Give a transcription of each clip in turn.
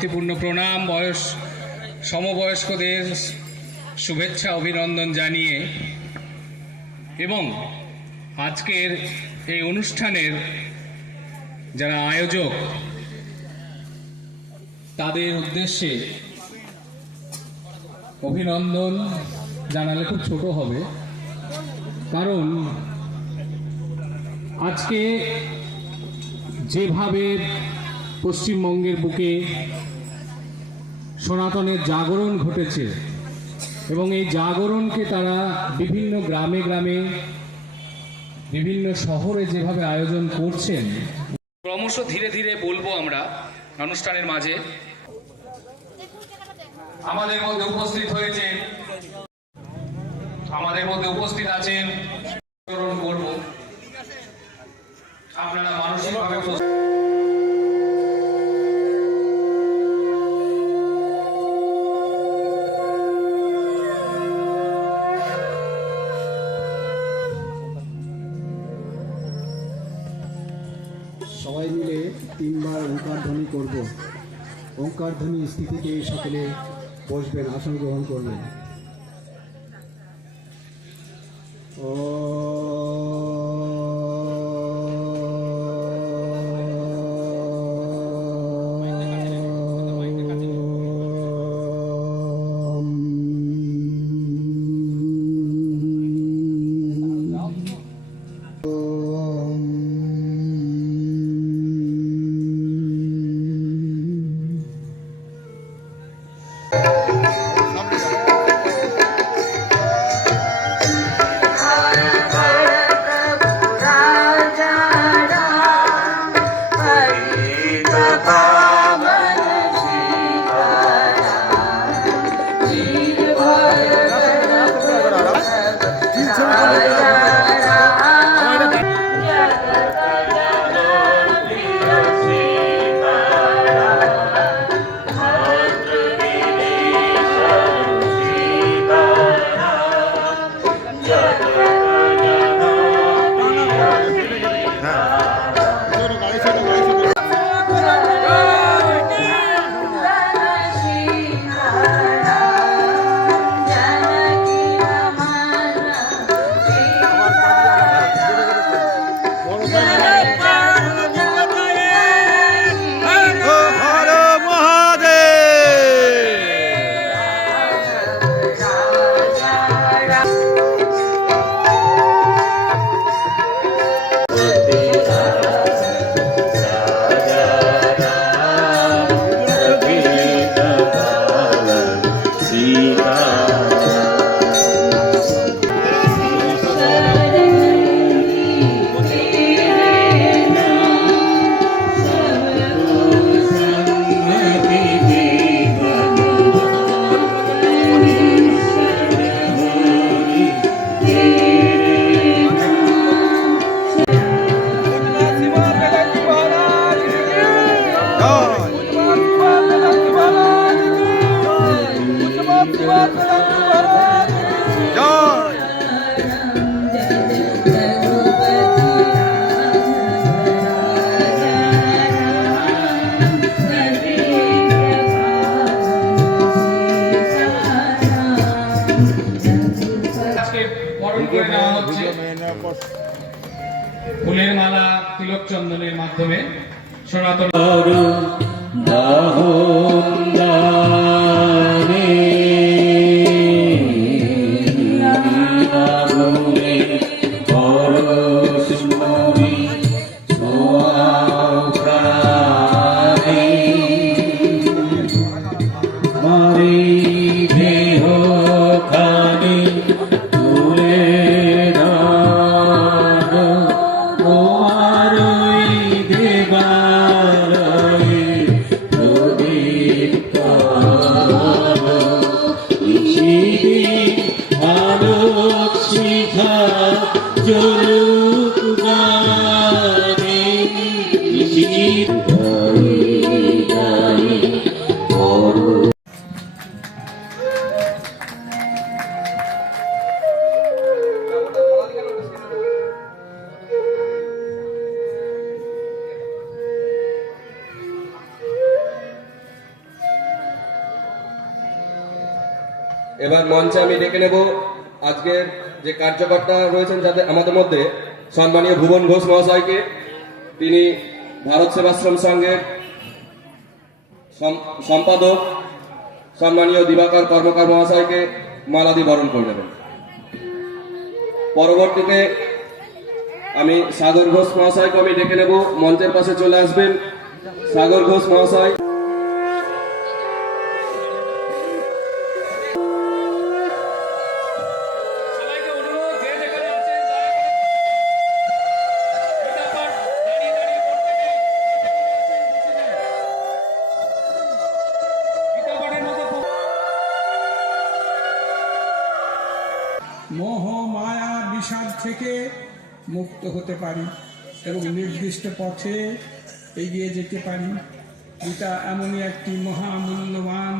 ভক্তিপূর্ণ প্রণাম সমবয়স্কদের শুভেচ্ছা অভিনন্দন জানিয়ে এবং আজকের এই অনুষ্ঠানের যারা আয়োজক তাদের উদ্দেশ্যে অভিনন্দন জানালে খুব ছোট হবে, কারণ আজকে যেভাবে পশ্চিমবঙ্গের বুকে সনাতনের জাগরণ ঘটেছে এবং এই জাগরণকে তারা বিভিন্ন গ্রামে গ্রামে বিভিন্ন শহরে যেভাবে আয়োজন করছেন, ক্রমশ ধীরে ধীরে বলবো আমরা অনুষ্ঠানের মাঝে আমাদের মধ্যে উপস্থিত আছেন করব আপনারা মানসিকভাবে সবাই মিলে 3 বার ওঙ্কার ধ্বনি করব। ওঙ্কার ধ্বনি স্থিতিতে সকলে বসবেন, আসন গ্রহণ করবেন। ফুলের মালা তিলক চন্দনের মাধ্যমে সনাতন এবার মঞ্চে আমি ডেকে নেব আজকের যে কার্যকর্তা রয়েছেন যাদের আমাদের মধ্যে সম্মানীয় ভুবন ঘোষ মহাশয়কে। তিনি ভারত সেবাশ্রম সংঘের সম্পাদক সম্মানীয় দিবাকর কর্মকার মহাশয়কে মালাদি বরণ করে নেবেন। পরবর্তীতে আমি সাগর ঘোষ মহাশয়কে আমি ডেকে নেব, মঞ্চের পাশে চলে আসবেন সাগর ঘোষ মহাশয়। সবাইকে অনুরোধ, যে যেখানে আছেন দয়া করে ফটাফট দাঁড়িয়ে দাঁড়িয়ে পড়তে নেই। বসে যান। গীতাপাঠের মতো মোহ মায়া বিষাদ থেকে মুক্ত হতে পারি এবং নির্দিষ্ট পথে এগিয়ে যেতে পারি। গীতা এমনই একটি মহামূল্যবান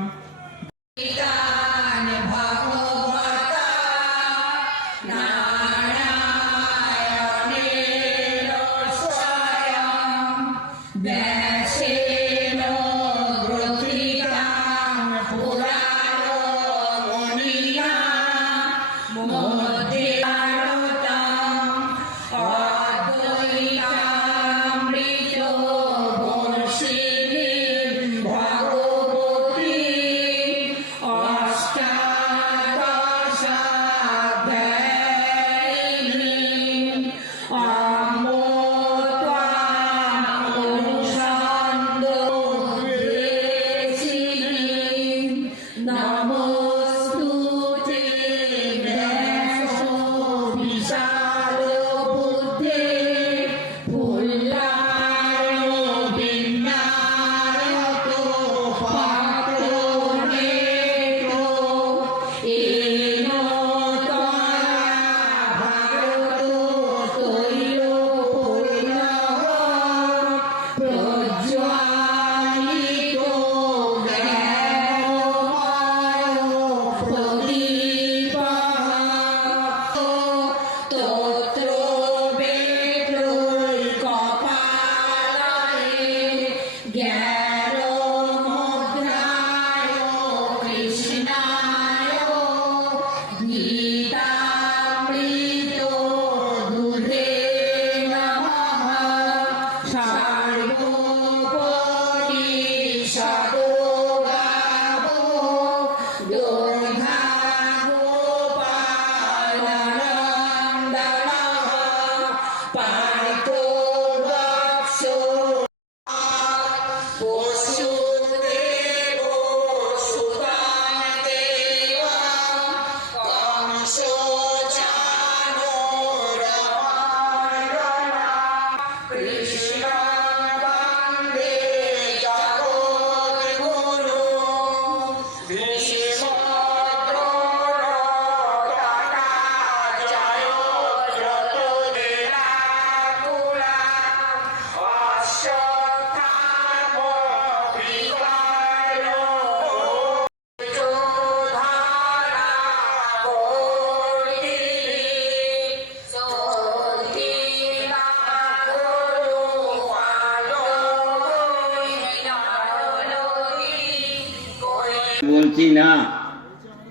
বলছি না,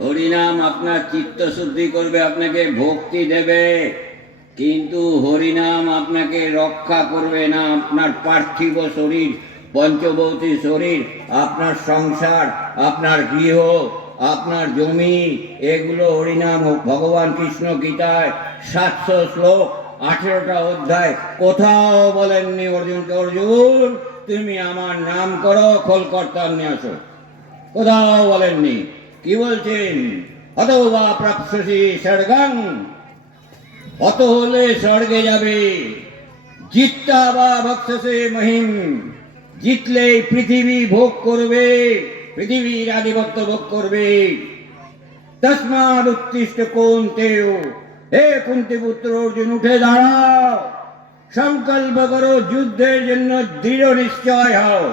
হরিনাম আপনার চিত্ত শুদ্ধি করবে, আপনাকে ভক্তি দেবে, কিন্তু হরিনাম আপনাকে রক্ষা করবে না। আপনার পার্থিব শরীর, পঞ্চভৌতিক শরীর, আপনার সংসার, আপনার গৃহ, আপনার জমি, এগুলো হরিনাম ভগবান কৃষ্ণ গীতায় 700 শ্লোক 18টা অধ্যায় কোথাও বলেননি অর্জুনকে, অর্জুন তুমি আমার নাম করো, খোলকর্তার নিয়ে আসো, কোথাও বলেননি। কি বলছেন? অত বা প্রাপ্সসি স্বর্গং, অত হলে স্বর্গে যাবে, জিত্তা বা ভক্ষসে মহিম, জিতলে পৃথিবী ভোগ করবে, পৃথিবীর আধিপত্য ভোগ করবে। তস্মাদ উত্তিষ্ঠ কৌন্তেয়, হে কুন্তি পুত্র অর্জুন উঠে দাঁড়াও, সংকল্প করো, যুদ্ধের জন্য দৃঢ় নিশ্চয় হও।